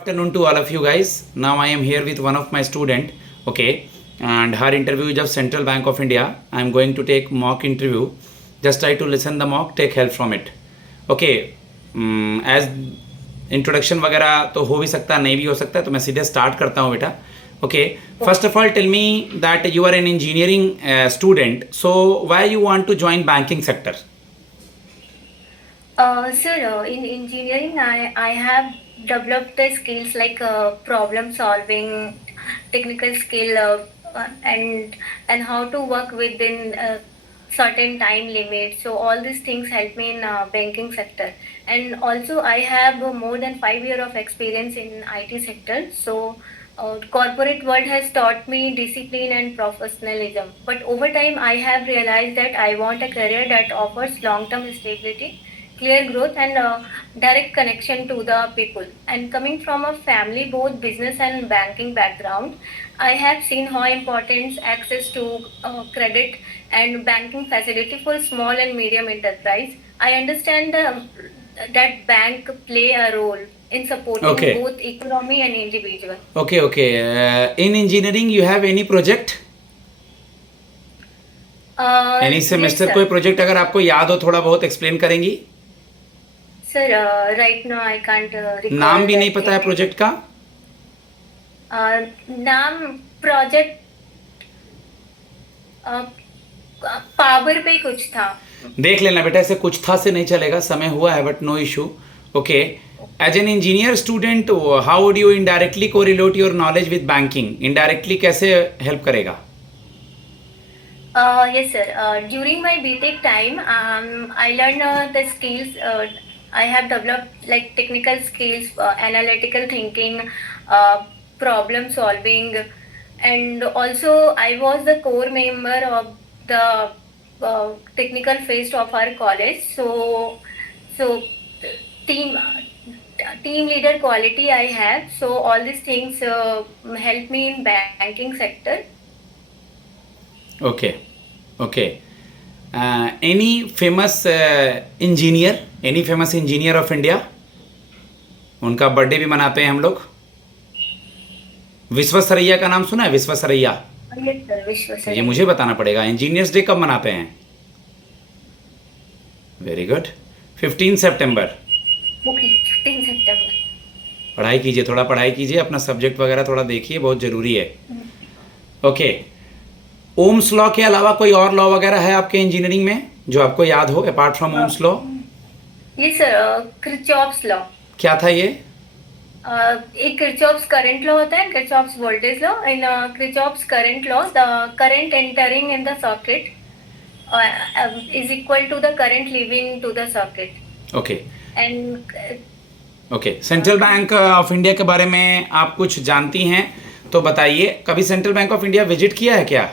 Afternoon to all of you guys. Now I am here with one of my student, okay, and her interview is of Central Bank of India. I am going to take mock interview. Just try to listen the mock, take help from it. Okay, as introduction वगैरह तो हो भी सकता है, नहीं भी हो सकता है, तो मैं सीधे स्टार्ट करता हूँ बेटा. Okay, first of all tell me that you are an engineering student, so why you want to join banking sector? Sir, in engineering, I have developed the skills like problem solving, technical skill, and how to work within certain time limits. So all these things help me in banking sector. And also, I have more than 5 years of experience in IT sector. So corporate world has taught me discipline and professionalism. But over time, I have realized that I want a career that offers long-term stability, clear growth, and direct connection to the people. And coming from a family both business and banking background, I have seen how important access to credit and banking facility for small and medium enterprise. I understand that bank play a role in supporting Okay. both economy and individual. Okay, okay. In engineering, you have any project? Any semester कोई project अगर आपको याद हो थोड़ा बहुत explain करेंगी? Sir right now I can't नाम भी नहीं पता है प्रोजेक्ट का? नाम प्रोजेक्ट पावर पे कुछ था. देख लेना बेटा, ऐसे कुछ था से नहीं चलेगा, समय हुआ है but no issue. Okay, as an engineer student how would you indirectly correlate your knowledge with banking? Indirectly कैसे हेल्प करेगा? Yes, sir. During my BTech time, I learned the skills. I have developed like technical skills, analytical thinking, problem solving, and also I was the core member of the technical phase of our college. So team leader quality I have. So all these things help me in banking sector. Okay, okay. Any famous engineer? Any famous engineer of India? उनका birthday भी मनाते हैं हम लोग. विश्वेश्वरैया का नाम सुना है? विश्वेश्वरैया. Yes, sir. विश्वेश्वरैया. ये मुझे बताना पड़ेगा. इंजीनियर्स डे कब मनाते हैं? Very good. 15 सितंबर. ओके, 15 सितंबर. पढ़ाई कीजिए, थोड़ा पढ़ाई कीजिए, अपना सब्जेक्ट वगैरह थोड़ा देखिए, बहुत ज़रूरी है. ओके, ओम्स लॉ के अलावा कोई और लॉ वगैरह है आपके इंजीनियरिंग में जो आपको याद हो अपार्ट फ्रॉम ओम्स लॉ? ये सर किरचॉफ्स लॉ. क्या था ये? एक किरचॉफ्स करंट लॉ होता है, Kirchhoff's voltage law. In Kirchhoff's current law, the current entering in the socket is equal to the current leaving to the socket. Okay, and okay. Central bank of India के बारे में आप कुछ जानती हैं तो बताइए. कभी central bank of India visit किया है क्या?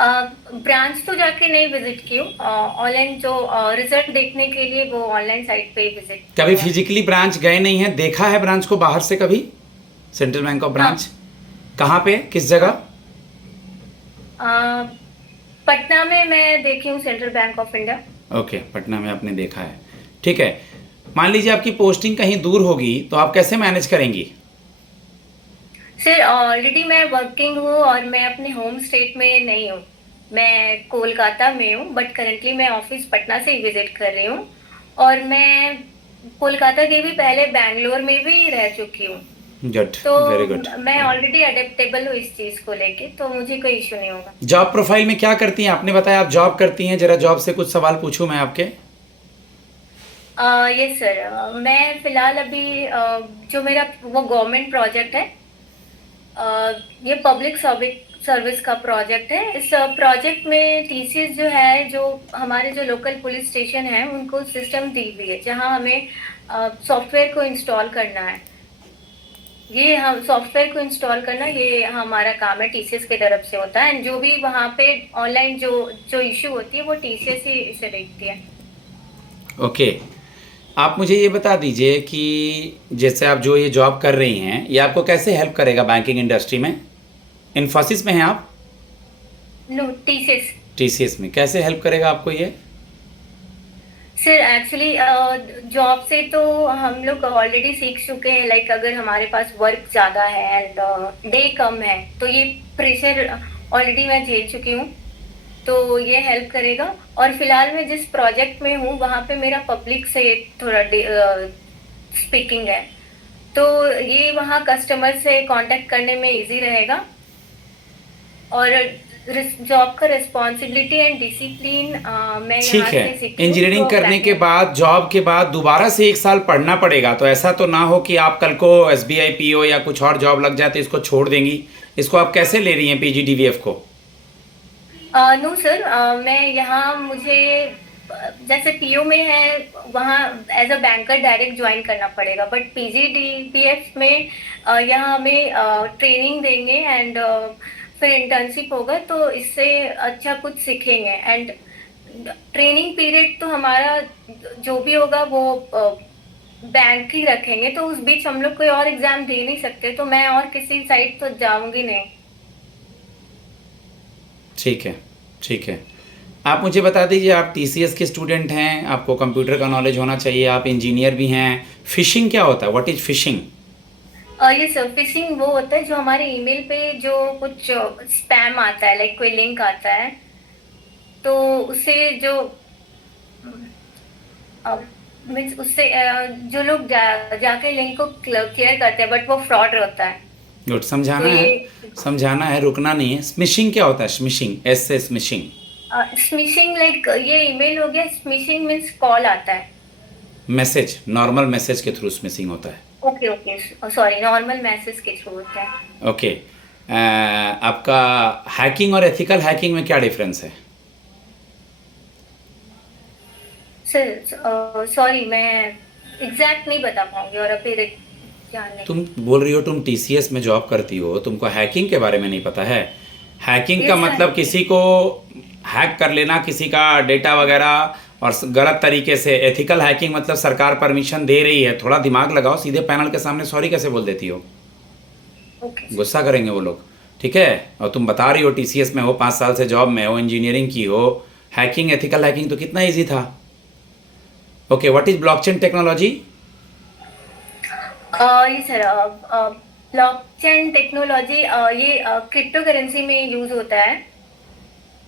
ब्रांच तो जाके नहीं विजिट की हूँ. ऑनलाइन जो रिजल्ट देखने के लिए वो ऑनलाइन साइट पे विजिट. कभी फिजिकली ब्रांच गए नहीं हैं? देखा है ब्रांच को बाहर से कभी? सेंट्रल बैंक ऑफ ब्रांच कहाँ पे, किस जगह? पटना में मैं देखी हूँ central bank of India. Okay, Patna में आपने देखा है. ठीक है. मान लीजिए आपकी पोस्टिंग कहीं दूर होगी तो आप कैसे मैनेज करेंगी? सर ऑलरेडी मैं वर्किंग हूँ और मैं अपने होम स्टेट में नहीं हूँ. मैं कोलकाता में हूँ, बट करंटली मैं ऑफिस पटना से ही विजिट कर रही हूँ. और मैं कोलकाता के भी पहले बैंगलोर में भी रह चुकी हूँ. गुड, तो वेरी गुड. मैं ऑलरेडी अडेप्टेबल हूँ इस चीज़ को लेके, तो मुझे कोई इशू नहीं होगा. जॉब प्रोफाइल में क्या करती हैं? आपने बताया आप जॉब करती हैं, जरा जॉब से कुछ सवाल पूछूं मैं आपके. यस सर, मैं फिलहाल अभी जो मेरा वो गवर्नमेंट प्रोजेक्ट है, ये पब्लिक सर्विस का प्रोजेक्ट है. इस प्रोजेक्ट में टीसीएस जो है, जो हमारे जो लोकल पुलिस स्टेशन है, उनको सिस्टम दी हुई है जहां हमें सॉफ्टवेयर को इंस्टॉल करना है. ये हम सॉफ्टवेयर को इंस्टॉल करना, ये हमारा काम है, टीसीएस की तरफ से होता है. एंड जो भी वहाँ पे ऑनलाइन जो इशू होती है वो टीसीएस ही इसे देखती है. ओके, आप मुझे ये बता दीजिए कि जैसे आप जो ये जॉब कर रही हैं, ये आपको कैसे हेल्प करेगा बैंकिंग इंडस्ट्री में? इन्फोसिस में हैं आप? No, TCS. टीसीएस में कैसे हेल्प करेगा आपको ये? सर एक्चुअली जॉब से तो हम लोग ऑलरेडी सीख चुके हैं, लाइक अगर हमारे पास वर्क ज़्यादा है एंड डे कम है तो ये प्रेशर ऑलरेडी मैं झेल चुकी हूँ, तो ये हेल्प करेगा। और फिलहाल मैं जिस प्रोजेक्ट में हूँ वहाँ पे मेरा पब्लिक से थोड़ा स्पीकिंग है, तो ये वहाँ कस्टमर से कांटेक्ट करने में इजी रहेगा। और जॉब का रिस्पॉन्सिबिलिटी एंड डिसिप्लिन मैं ठीक यहाँ है। से सीखी हूँ, इंजीनियरिंग तो करने के बाद, जॉब के बाद दोबारा से 1 साल पढ़ना पड़ेगा, तो ऐसा तो ना हो कि आप कल को एसबीआई पीओ या कुछ और जॉब लग जाए तो इसको छोड़ देंगी। इसको आप कैसे ले रही हैं पीजीडीवीएफ को? नो सर, मैं यहाँ मुझे जैसे पीओ में है वहाँ as a banker direct join करना पड़ेगा, बट पीजीडीपीएफ में यहाँ हमें ट्रेनिंग देंगे एंड फिर इंटर्नशिप होगा, तो इससे अच्छा कुछ सीखेंगे। एंड ट्रेनिंग पीरियड तो हमारा जो भी होगा वो बैंक ही रखेंगे, तो उस बीच हम लोग कोई और एग्जाम दे नहीं सकते, तो मैं और किसी साइड तो जाऊंगी नहीं। ठीक है, ठीक है। आप मुझे बता दीजिए, आप टीसीएस के स्टूडेंट हैं, आपको कंप्यूटर का नॉलेज होना चाहिए, आप इंजीनियर भी हैं। फिशिंग क्या होता है? What is fishing? ये फिशिंग वो होता है जो हमारे ईमेल पे जो कुछ स्पैम आता है, लाइक कोई लिंक आता है, तो उससे जो मीन्स उससे जो लोग जाके लिंक को क्लियर करते हैं, बट वो फ्रॉड होता है। गुड, तो समझाना है, ये समझाना है, रुकना नहीं है। स्मिशिंग क्या होता है? स्मिशिंग, एस से स्मिशिंग। स्मिशिंग लाइक ये ईमेल हो गया, स्मिशिंग मीन्स कॉल आता है। मैसेज, नॉर्मल मैसेज के थ्रू स्मिशिंग होता है। Okay okay, sorry, normal message के थ्रू होता है। ओके। आपका हैकिंग और एथिकल हैकिंग में क्या डिफरेंस है? सर सॉरी, मैं एग्जैक्ट नहीं बता पाऊंगी, और अभी जानने। तुम बोल रही हो तुम टीसीएस में जॉब करती हो, तुमको हैकिंग के बारे में नहीं पता है? हैकिंग का यस सर। मतलब किसी को हैक कर लेना, किसी का डेटा वगैरह, और गलत तरीके से। एथिकल हैकिंग मतलब सरकार परमिशन दे रही है। थोड़ा दिमाग लगाओ, सीधे पैनल के सामने सॉरी कैसे बोल देती हो? ओके। गुस्सा करेंगे वो लोग। ठीक है। और तुम बता रही हो टीसीएस में हो, 5 साल से जॉब में हो, इंजीनियरिंग की हो, हैकिंग, एथिकल हैकिंग तो कितना ईजी था। Okay, what is blockchain technology? ये सर, ब्लॉकचेन टेक्नोलॉजी ये क्रिप्टो करेंसी में यूज होता है।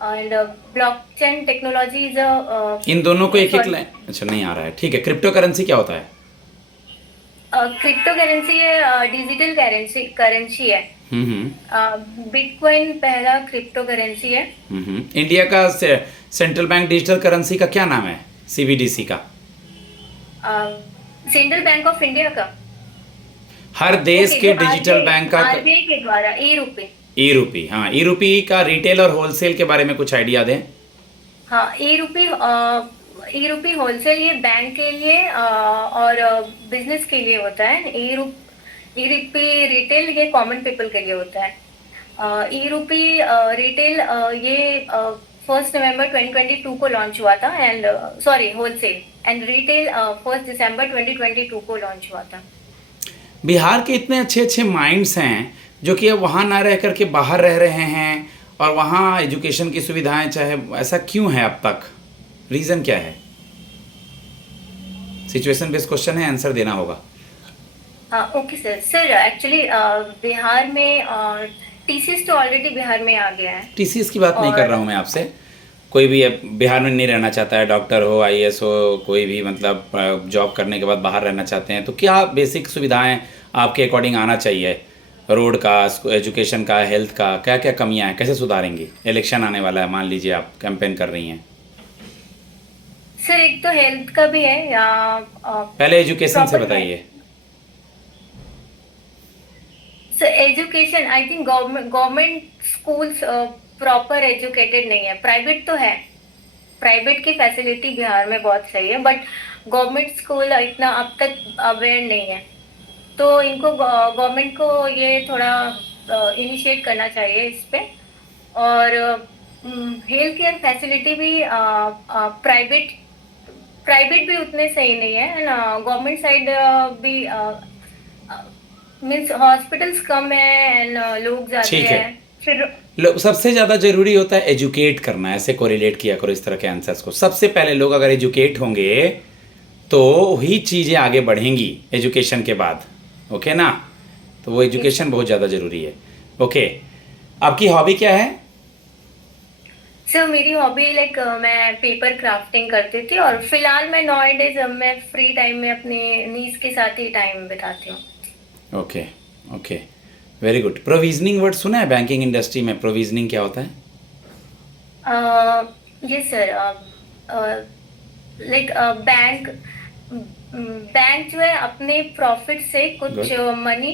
And blockchain technology is in दोनों को एक एक सॉरी, लाइन, अच्छा नहीं आ रहा है, ठीक है। क्रिप्टो करेंसी क्या होता है? Crypto currency digital currency currency है। हम्म। बिटकॉइन पहला क्रिप्टो करेंसी है। इंडिया का सेंट्रल बैंक डिजिटल करेंसी का क्या नाम है? सीबीडीसी का? सेंट्रल बैंक ऑफ इंडिया का। हर देश ओके, के जो डिजिटल बैंक का आरबीआई के द्वारा ई रुपए। ई रूपी। हाँ, ई रूपी का रिटेल और होलसेल के बारे में कुछ आइडिया दें। हाँ, ई रुपी होलसेल ये बैंक के लिए और बिजनेस के लिए होता है। ई रुपी रिटेल ये कॉमन पीपल के लिए होता है। ई रुपी रिटेल ये 1 नवंबर 2022 को लॉन्च हुआ था, and sorry wholesale, and retail 1 दिसंबर 2022 को लॉन्च हुआ था। बिहार के इतने अच्छे अच्छे माइंड्स हैं जो कि अब वहाँ ना रह करके बाहर रह रहे हैं, और वहाँ एजुकेशन की सुविधाएं, चाहे ऐसा क्यों है अब तक? रीज़न क्या है? सिचुएशन बेस्ड क्वेश्चन है, आंसर देना होगा। हाँ okay sir. Sir actually Bihar में टीसीएस तो ऑलरेडी बिहार में आ गया है। टीसीएस की बात नहीं कर और रहा हूँ मैं आपसे। कोई भी अब बिहार में नहीं रहना चाहता है, डॉक्टर हो, आईएएस हो, कोई भी मतलब जॉब करने के बाद बाहर रहना चाहते हैं, तो क्या बेसिक सुविधाएं आपके अकॉर्डिंग आना चाहिए? रोड का, एजुकेशन का, हेल्थ का, क्या क्या कमियां हैं, कैसे सुधारेंगी? इलेक्शन आने वाला है, मान लीजिए आप कैंपेन कर रही हैं। सर एक तो हेल्थ का भी है, या पहले एजुकेशन से प्रॉपर बताइए। Sir education, I think government schools proper educated नहीं है। प्राइवेट तो है, प्राइवेट की फैसिलिटी बिहार में बहुत सही है, बट गवर्नमेंट स्कूल इतना अब तक अवेयर नहीं है, तो इनको गवर्नमेंट को ये थोड़ा इनिशिएट करना चाहिए इस पे। और हेल्थ केयर फैसिलिटी भी प्राइवेट प्राइवेट भी उतने सही नहीं है, गवर्नमेंट साइड भी मीन्स हॉस्पिटल्स कम है एंड लोग जाते ठीक है, हैं। फिर सबसे ज़्यादा ज़रूरी होता है एजुकेट करना, ऐसे कोरिलेट किया करो इस तरह के आंसर्स को। सबसे पहले लोग अगर एजुकेट होंगे तो ही चीज़ें आगे बढ़ेंगी एजुकेशन के बाद, ओके ना। तो वो एजुकेशन बहुत ज़्यादा ज़रूरी है। ओके, आपकी हॉबी क्या है? सर मेरी हॉबी लाइक मैं पेपर क्राफ्टिंग करती थी, और फिलहाल मैं नॉइडेज मैं फ्री टाइम में अपने नीस के साथ ही टाइम बिताती हूँ। Okay okay, very good. Provisioning word सुना है बैंकिंग इंडस्ट्री में? प्रोविजनिंग क्या होता है? ये सर लाइक बैंक बैंक जो है अपने प्रॉफिट से कुछ Good. मनी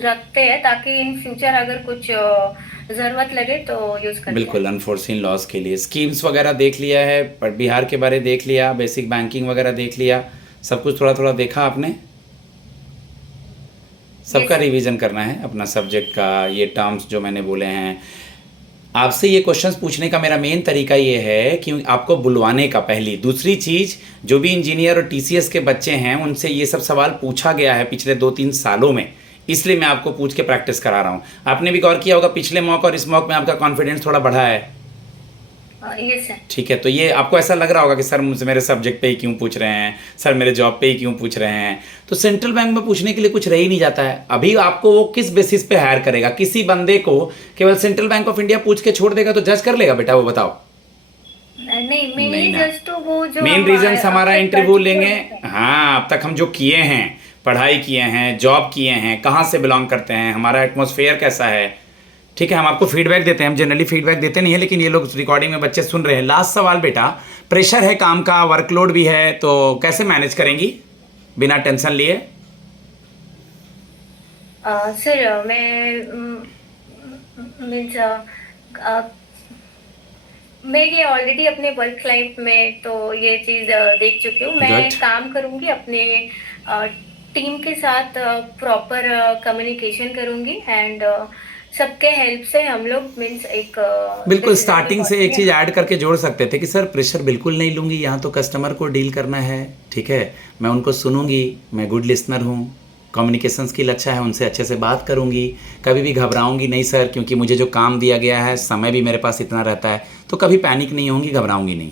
रखते हैं, ताकि इन फ्यूचर अगर कुछ जरूरत लगे तो यूज करते हैं। बिल्कुल, अनफोर्सिन लॉस के लिए स्कीम्स वगैरह देख लिया है, पर बिहार के बारे देख लिया, बेसिक बैंकिंग वगैरह देख लिया, सब कुछ थोड़ा थोड़ा देखा आपने? सबका Yes, sir. रिवीजन करना है अपना सब्जेक्ट का, ये टर्म्स जो मैंने बोले हैं। आपसे ये क्वेश्चंस पूछने का मेरा मेन तरीका ये है कि आपको बुलवाने का, पहली। दूसरी चीज़, जो भी इंजीनियर और टीसीएस के बच्चे हैं उनसे ये सब सवाल पूछा गया है पिछले 2-3 सालों में, इसलिए मैं आपको पूछ के प्रैक्टिस करा रहा हूँ। आपने भी गौर किया होगा पिछले मॉक और इस मॉक में आपका कॉन्फिडेंस थोड़ा बढ़ा है। Yes sir. ठीक है, तो ये आपको ऐसा लग रहा होगा कि सर मुझसे मेरे सब्जेक्ट पे ही क्यों पूछ रहे हैं, सर मेरे जॉब पे ही क्यों पूछ रहे हैं। तो सेंट्रल बैंक में पूछने के लिए कुछ रह ही नहीं जाता है। अभी आपको वो किस बेसिस पे हायर करेगा? किसी बंदे को केवल सेंट्रल बैंक ऑफ इंडिया पूछ के छोड़ देगा तो जज कर लेगा बेटा? वो बताओ। नहीं, नहीं मेनली ना। जस्ट तो वो जो मेन रीजन हमारे हमारा अब तक इंटरव्यू कर चुके लेंगे। होते हैं। हाँ, अब तक हम जो किए हैं, पढ़ाई किए हैं, जॉब किए हैं, कहाँ से बिलोंग करते हैं, हमारा एटमॉस्फेयर कैसा है। ठीक है, हम आपको फीडबैक देते हैं। हम जनरली फीडबैक देते नहीं है, लेकिन ये लोग रिकॉर्डिंग में बच्चे सुन रहे हैं। लास्ट सवाल बेटा, प्रेशर है काम का, वर्कलोड भी है, तो कैसे मैनेज करेंगी बिना टेंशन लिए? सर मैं मीन्स मैं ये ऑलरेडी अपने वर्क लाइफ में तो ये चीज देख चुकी हूँ। मैं Good. काम करूंगी अपने टीम के साथ, प्रॉपर कम्युनिकेशन करूंगी, एंड सबके हेल्प से हम लोग मीन्स एक बिल्कुल, decision स्टार्टिंग से लेकर एक चीज़ ऐड करके जोड़ सकते थे कि सर प्रेशर बिल्कुल नहीं लूँगी, यहाँ तो कस्टमर को डील करना है। ठीक है, मैं उनको सुनूंगी, मैं गुड लिसनर हूँ, कम्युनिकेशन स्किल अच्छा है, उनसे अच्छे से बात करूंगी, कभी भी घबराऊंगी नहीं सर, क्योंकि मुझे जो काम दिया गया है, समय भी मेरे पास इतना रहता है, तो कभी पैनिक नहीं होंगी, घबराऊंगी नहीं।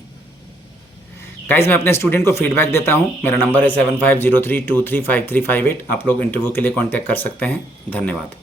गाइज, मैं अपने स्टूडेंट को फीडबैक देता हूँ। मेरा नंबर है 7503235358। आप लोग इंटरव्यू के लिए कॉन्टैक्ट कर सकते हैं। धन्यवाद।